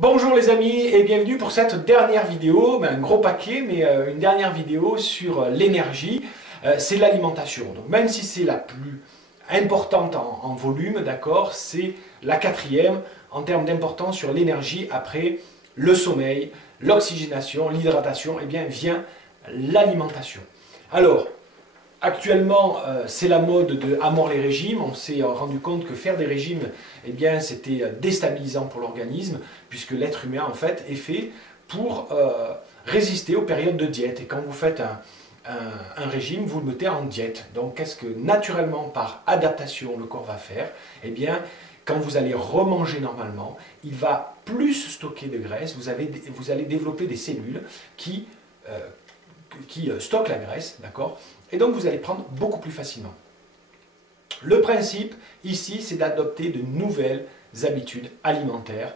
Bonjour les amis et bienvenue pour cette dernière vidéo, un gros paquet, mais une dernière vidéo sur l'énergie, c'est l'alimentation. Donc même si c'est la plus importante en volume, d'accord, c'est la quatrième en termes d'importance sur l'énergie après le sommeil, l'oxygénation, l'hydratation, et bien vient l'alimentation. Alors, actuellement, c'est la mode de à mort les régimes. On s'est rendu compte que faire des régimes, eh bien, c'était déstabilisant pour l'organisme, puisque l'être humain, en fait, est fait pour résister aux périodes de diète. Et quand vous faites un régime, vous le mettez en diète. Donc, qu'est-ce que naturellement, par adaptation, le corps va faire? Eh bien, quand vous allez remanger normalement, il va plus stocker de graisse. Vous allez développer des cellules qui stockent la graisse, d'accord? Et donc vous allez prendre beaucoup plus facilement. Le principe ici, c'est d'adopter de nouvelles habitudes alimentaires.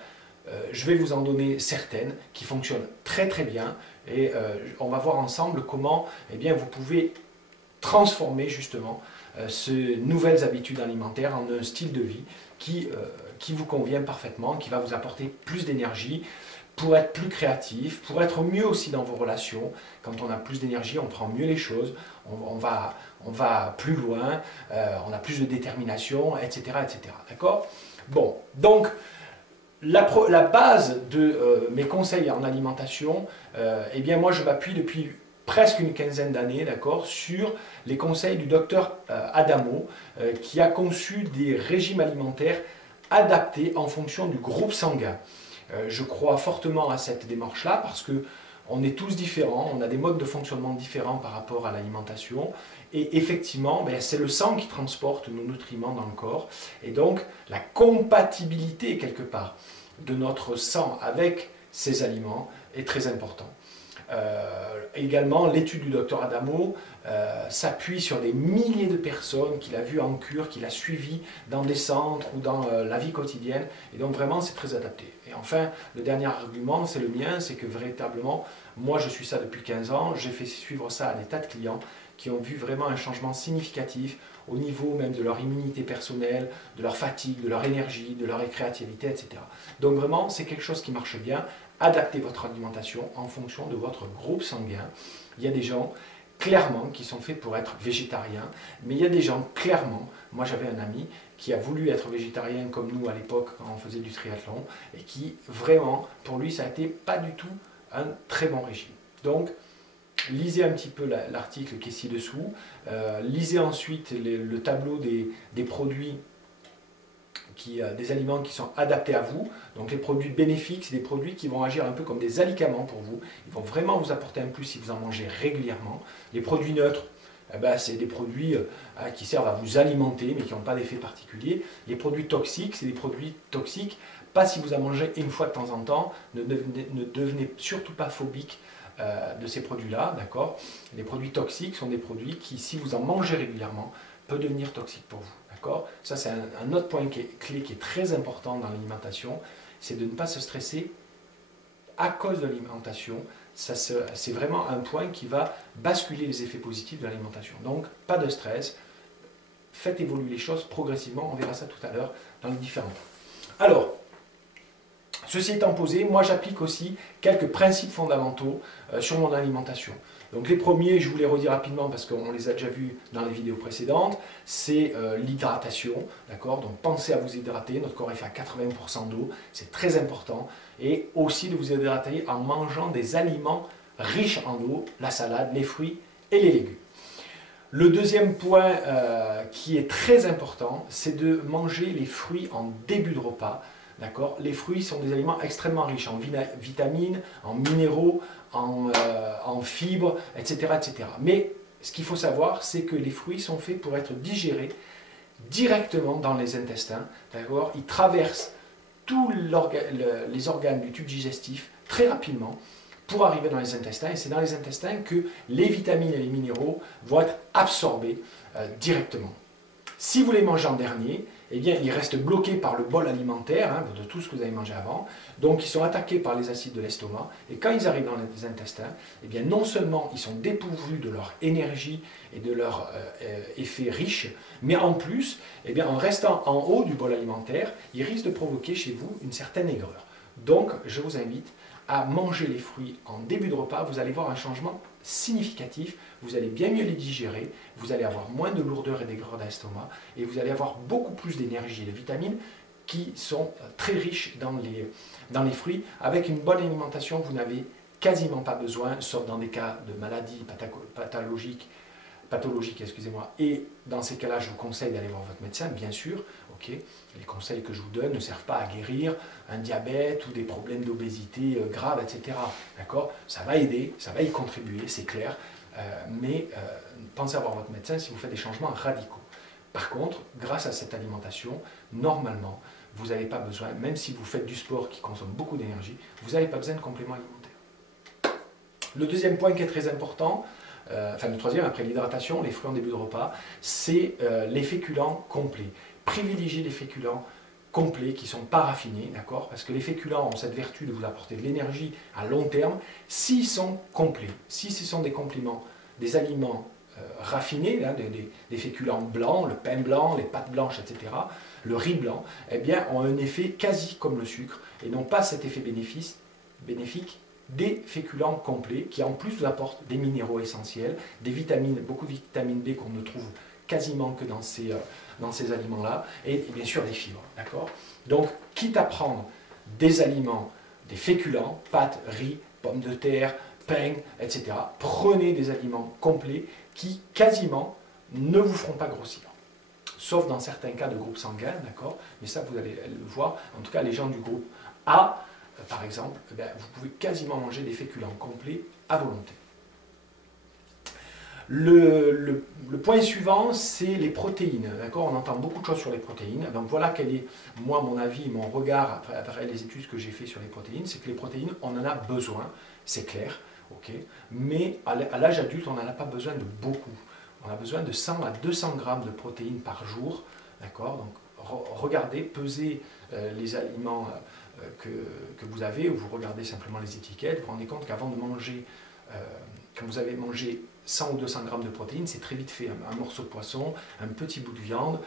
Je vais vous en donner certaines qui fonctionnent très très bien et on va voir ensemble comment vous pouvez transformer justement ces nouvelles habitudes alimentaires en un style de vie qui vous convient parfaitement, qui va vous apporter plus d'énergie, pour être plus créatif, pour être mieux aussi dans vos relations. Quand on a plus d'énergie, on prend mieux les choses, on va plus loin, on a plus de détermination, etc. etc. D'accord? Bon, donc la base de mes conseils en alimentation, moi je m'appuie depuis presque une quinzaine d'années, d'accord, sur les conseils du docteur Adamo, qui a conçu des régimes alimentaires adaptés en fonction du groupe sanguin. Je crois fortement à cette démarche-là parce que on est tous différents, on a des modes de fonctionnement différents par rapport à l'alimentation et effectivement, c'est le sang qui transporte nos nutriments dans le corps et donc la compatibilité quelque part de notre sang avec ces aliments est très importante. Également, l'étude du docteur Adamo s'appuie sur des milliers de personnes qu'il a vues en cure, qu'il a suivies dans des centres ou dans la vie quotidienne. Et donc vraiment, c'est très adapté. Et enfin, le dernier argument, c'est le mien, c'est que véritablement, moi je suis ça depuis 15 ans, j'ai fait suivre ça à des tas de clients qui ont vu vraiment un changement significatif au niveau même de leur immunité personnelle, de leur fatigue, de leur énergie, de leur créativité, etc. Donc vraiment, c'est quelque chose qui marche bien. Adaptez votre alimentation en fonction de votre groupe sanguin. Il y a des gens, clairement, qui sont faits pour être végétariens, mais il y a des gens, clairement, moi j'avais un ami qui a voulu être végétarien comme nous à l'époque quand on faisait du triathlon, et qui, vraiment, pour lui, ça a été pas du tout un très bon régime. Donc, lisez un petit peu l'article qui est ci-dessous, lisez ensuite le tableau des produits, des aliments qui sont adaptés à vous. Donc les produits bénéfiques, c'est des produits qui vont agir un peu comme des alicaments pour vous. Ils vont vraiment vous apporter un plus si vous en mangez régulièrement. Les produits neutres, c'est des produits qui servent à vous alimenter mais qui n'ont pas d'effet particulier. Les produits toxiques, c'est des produits toxiques, pas si vous en mangez une fois de temps en temps. Ne devenez surtout pas phobique de ces produits-là, d'accord? Les produits toxiques sont des produits qui, si vous en mangez régulièrement, peuvent devenir toxiques pour vous. Ça, c'est un autre point clé qui est très important dans l'alimentation, c'est de ne pas se stresser à cause de l'alimentation. C'est vraiment un point qui va basculer les effets positifs de l'alimentation. Donc, pas de stress, faites évoluer les choses progressivement, on verra ça tout à l'heure dans les différents points. Alors, ceci étant posé, moi j'applique aussi quelques principes fondamentaux sur mon alimentation. Donc les premiers, je vous les redis rapidement parce qu'on les a déjà vus dans les vidéos précédentes, c'est l'hydratation, d'accord? Donc pensez à vous hydrater, notre corps est fait à 80% d'eau, c'est très important, et aussi de vous hydrater en mangeant des aliments riches en eau, la salade, les fruits et les légumes. Le deuxième point qui est très important, c'est de manger les fruits en début de repas. Les fruits sont des aliments extrêmement riches en vitamines, en minéraux, en fibres, etc., etc. Mais ce qu'il faut savoir, c'est que les fruits sont faits pour être digérés directement dans les intestins. Ils traversent tous les organes du tube digestif très rapidement pour arriver dans les intestins. Et c'est dans les intestins que les vitamines et les minéraux vont être absorbés directement. Si vous les mangez en dernier, ils restent bloqués par le bol alimentaire de tout ce que vous avez mangé avant. Donc ils sont attaqués par les acides de l'estomac. Et quand ils arrivent dans les intestins, non seulement ils sont dépourvus de leur énergie et de leur effet riche, mais en plus, en restant en haut du bol alimentaire, ils risquent de provoquer chez vous une certaine aigreur. Donc, je vous invite à manger les fruits en début de repas. Vous allez voir un changement significatif. Vous allez bien mieux les digérer. Vous allez avoir moins de lourdeur et d'aigreur d'estomac. Et vous allez avoir beaucoup plus d'énergie et de vitamines qui sont très riches dans les fruits. Avec une bonne alimentation, vous n'avez quasiment pas besoin, sauf dans des cas de maladies pathologiques, excusez-moi. Et dans ces cas-là, je vous conseille d'aller voir votre médecin, bien sûr. Ok, les conseils que je vous donne ne servent pas à guérir un diabète ou des problèmes d'obésité graves, etc. D'accord? Ça va aider, ça va y contribuer, c'est clair. Mais pensez à voir votre médecin si vous faites des changements radicaux. Par contre, grâce à cette alimentation, normalement, vous n'avez pas besoin, même si vous faites du sport qui consomme beaucoup d'énergie, vous n'avez pas besoin de compléments alimentaires. Le deuxième point qui est très important, enfin le troisième après l'hydratation, les fruits en début de repas, c'est les féculents complets. Privilégiez les féculents complets qui ne sont pas raffinés, d'accord? Parce que les féculents ont cette vertu de vous apporter de l'énergie à long terme s'ils sont complets. Si ce sont des compléments, des aliments raffinés, là, des féculents blancs, le pain blanc, les pâtes blanches, etc., le riz blanc, eh bien, ont un effet quasi comme le sucre et n'ont pas cet effet bénéfique des féculents complets qui en plus vous apportent des minéraux essentiels, des vitamines, beaucoup de vitamine B qu'on ne trouve quasiment que dans ces aliments-là, et bien sûr des fibres, d'accord? Donc, quitte à prendre des aliments, des féculents, pâtes, riz, pommes de terre, pain, etc., prenez des aliments complets qui quasiment ne vous feront pas grossir. Sauf dans certains cas de groupe sanguin, d'accord? Mais ça, vous allez le voir. En tout cas, les gens du groupe A, par exemple, eh bien, vous pouvez quasiment manger des féculents complets à volonté. Le point suivant, c'est les protéines. D'accord? On entend beaucoup de choses sur les protéines. Donc voilà quel est, moi, mon avis, mon regard après les études que j'ai fait sur les protéines. C'est que les protéines, on en a besoin, c'est clair. Okay? Mais à l'âge adulte, on n'en a pas besoin de beaucoup. On a besoin de 100 à 200 grammes de protéines par jour. D'accord? Donc regardez, pesez les aliments que vous avez, ou vous regardez simplement les étiquettes, vous vous rendez compte qu'avant de manger, quand vous avez mangé 100 ou 200 grammes de protéines, c'est très vite fait. Un morceau de poisson, un petit bout de viande,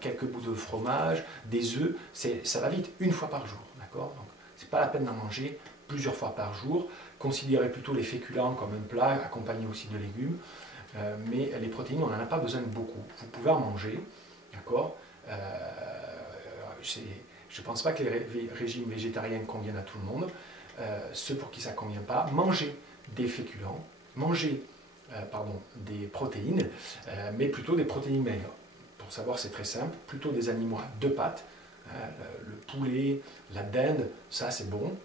quelques bouts de fromage, des œufs, ça va vite, une fois par jour. D'accord? Donc, ce n'est pas la peine d'en manger plusieurs fois par jour. Considérez plutôt les féculents comme un plat, accompagné aussi de légumes. Mais les protéines, on n'en a pas besoin de beaucoup. Vous pouvez en manger, d'accord? Je ne pense pas que les régimes végétariens conviennent à tout le monde. Ceux pour qui ça ne convient pas, mangez des féculents, mangez des protéines, mais plutôt des protéines maigres. Pour savoir, c'est très simple, plutôt des animaux à deux pattes, le poulet, la dinde, ça c'est bon.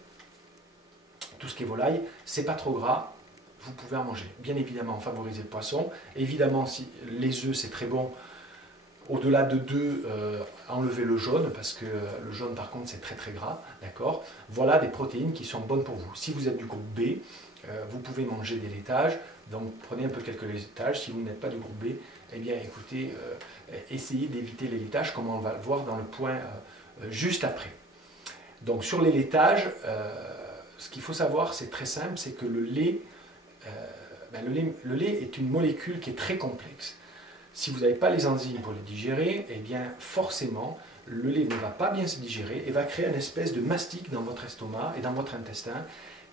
Tout ce qui est volaille, c'est pas trop gras, vous pouvez en manger. Bien évidemment, favoriser le poisson. Évidemment, si les œufs, c'est très bon. Au-delà de 2, enlevez le jaune, parce que le jaune, par contre, c'est très très gras. D'accord? Voilà des protéines qui sont bonnes pour vous. Si vous êtes du groupe B, vous pouvez manger des laitages. Donc, prenez un peu quelques laitages. Si vous n'êtes pas du groupe B, eh bien, écoutez, essayez d'éviter les laitages, comme on va le voir dans le point juste après. Donc, sur les laitages, ce qu'il faut savoir, c'est très simple, c'est que le lait est une molécule qui est très complexe. Si vous n'avez pas les enzymes pour le digérer, eh bien forcément, le lait ne va pas bien se digérer et va créer une espèce de mastic dans votre estomac et dans votre intestin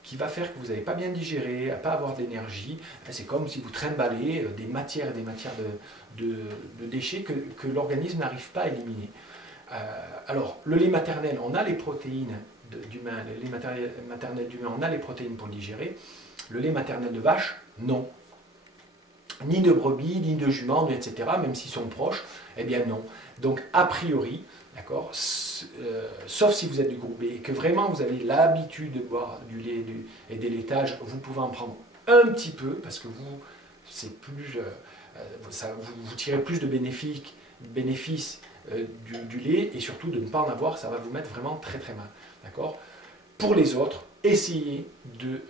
qui va faire que vous n'allez pas bien digérer, pas avoir d'énergie. C'est comme si vous trimballez des matières et des matières de déchets que l'organisme n'arrive pas à éliminer. Alors, le lait maternel, on a les protéines d'humain, le lait maternel d'humain, on a les protéines pour le digérer. Le lait maternel de vache, non. Ni de brebis, ni de juments, etc., même s'ils sont proches, eh bien non. Donc, a priori, d'accord, sauf si vous êtes du groupe B et que vraiment vous avez l'habitude de boire du lait et des laitages, vous pouvez en prendre un petit peu, parce que vous tirez plus de bénéfices du lait, et surtout de ne pas en avoir, ça va vous mettre vraiment très très mal. D'accord? Pour les autres, essayez de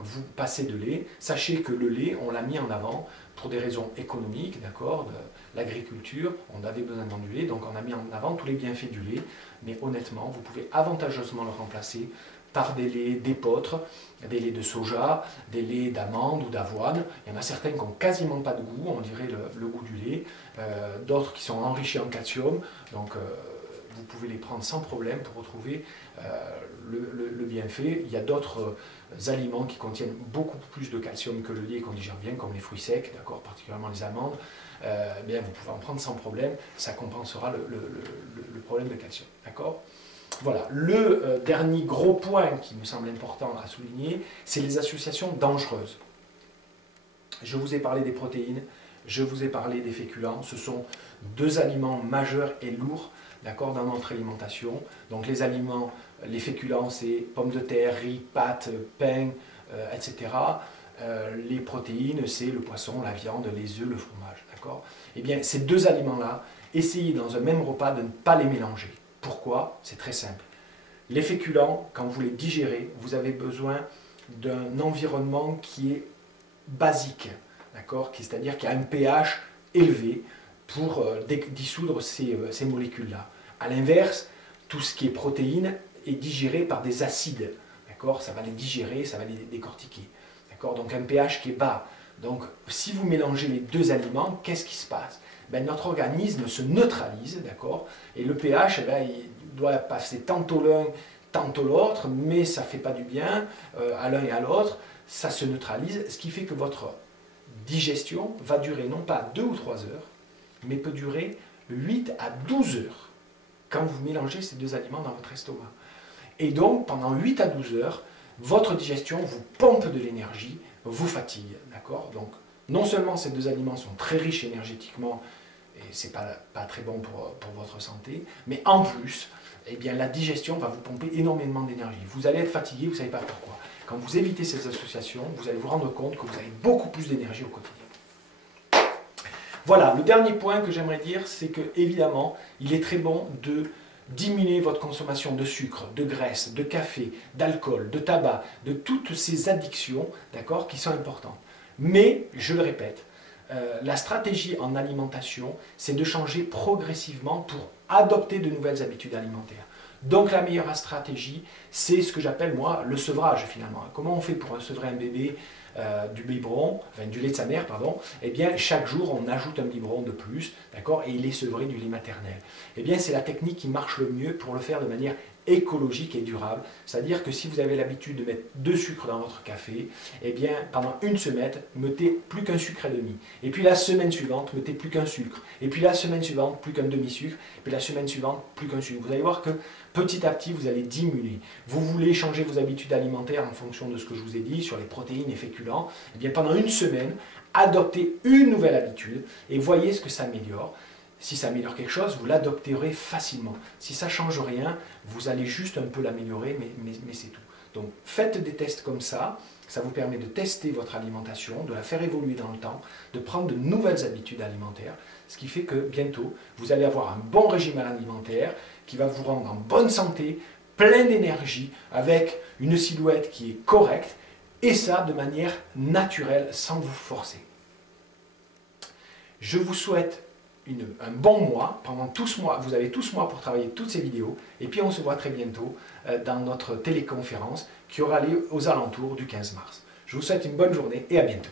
vous passer de lait. Sachez que le lait, on l'a mis en avant pour des raisons économiques, d'accord, de l'agriculture, on avait besoin de vendre du lait, donc on a mis en avant tous les bienfaits du lait, mais honnêtement, vous pouvez avantageusement le remplacer par des laits d'épeautre, des laits de soja, des laits d'amande ou d'avoine. Il y en a certains qui n'ont quasiment pas de goût, on dirait le goût du lait, d'autres qui sont enrichis en calcium, donc vous pouvez les prendre sans problème pour retrouver le bienfait. Il y a d'autres aliments qui contiennent beaucoup plus de calcium que le lait et qu'on digère bien, comme les fruits secs, d'accord, particulièrement les amandes. Bien, vous pouvez en prendre sans problème, ça compensera le problème de calcium, d'accord. Voilà, le dernier gros point qui me semble important à souligner, c'est les associations dangereuses. Je vous ai parlé des protéines, je vous ai parlé des féculents, ce sont deux aliments majeurs et lourds, d'accord, dans notre alimentation. Donc les aliments, les féculents, c'est pommes de terre, riz, pâtes, pain, etc. Les protéines, c'est le poisson, la viande, les œufs, le fromage, d'accord. Eh bien, ces deux aliments-là, essayez dans un même repas de ne pas les mélanger. Pourquoi? C'est très simple. Les féculents, quand vous les digérez, vous avez besoin d'un environnement qui est basique, d'accord, c'est-à-dire qu'il y a un pH élevé pour dissoudre ces molécules-là. A l'inverse, tout ce qui est protéines est digéré par des acides, d'accord, ça va les digérer, ça va les décortiquer, d'accord, donc un pH qui est bas. Donc si vous mélangez les deux aliments, qu'est-ce qui se passe? Ben, notre organisme se neutralise, d'accord, et le pH, ben, il doit passer tantôt l'un, tantôt l'autre, mais ça ne fait pas du bien à l'un et à l'autre, ça se neutralise, ce qui fait que votre digestion va durer non pas 2 ou 3 heures, mais peut durer 8 à 12 heures quand vous mélangez ces deux aliments dans votre estomac. Et donc, pendant 8 à 12 heures, votre digestion vous pompe de l'énergie, vous fatigue, d'accord? Donc, non seulement ces deux aliments sont très riches énergétiquement, et ce n'est pas très bon pour votre santé, mais en plus, eh bien, la digestion va vous pomper énormément d'énergie. Vous allez être fatigué, vous ne savez pas pourquoi. Quand vous évitez ces associations, vous allez vous rendre compte que vous avez beaucoup plus d'énergie au quotidien. Voilà, le dernier point que j'aimerais dire, c'est que évidemment, il est très bon de diminuer votre consommation de sucre, de graisse, de café, d'alcool, de tabac, de toutes ces addictions, d'accord, qui sont importantes. Mais, je le répète, la stratégie en alimentation, c'est de changer progressivement pour adopter de nouvelles habitudes alimentaires. Donc la meilleure stratégie, c'est ce que j'appelle moi le sevrage finalement. Comment on fait pour sevrer un bébé du biberon, enfin du lait de sa mère, pardon? Eh bien chaque jour on ajoute un biberon de plus, d'accord, et il est sevré du lait maternel. Eh bien c'est la technique qui marche le mieux pour le faire de manière écologique et durable. C'est-à-dire que si vous avez l'habitude de mettre 2 sucres dans votre café, eh bien pendant une semaine, mettez plus qu'un sucre et demi. Et puis la semaine suivante, mettez plus qu'un sucre. Et puis la semaine suivante, plus qu'un demi-sucre. Et puis la semaine suivante, plus qu'un sucre. Vous allez voir que petit à petit, vous allez diminuer. Vous voulez changer vos habitudes alimentaires en fonction de ce que je vous ai dit sur les protéines et féculents. Eh bien pendant une semaine, adoptez une nouvelle habitude et voyez ce que ça améliore. Si ça améliore quelque chose, vous l'adopterez facilement. Si ça ne change rien, vous allez juste un peu l'améliorer, mais c'est tout. Donc faites des tests comme ça vous permet de tester votre alimentation, de la faire évoluer dans le temps, de prendre de nouvelles habitudes alimentaires, ce qui fait que bientôt, vous allez avoir un bon régime alimentaire qui va vous rendre en bonne santé, plein d'énergie, avec une silhouette qui est correcte, et ça de manière naturelle, sans vous forcer. Je vous souhaite un bon mois. Pendant tout ce mois, vous avez tout ce mois pour travailler toutes ces vidéos. Et puis on se voit très bientôt dans notre téléconférence qui aura lieu aux alentours du 15 mars. Je vous souhaite une bonne journée et à bientôt.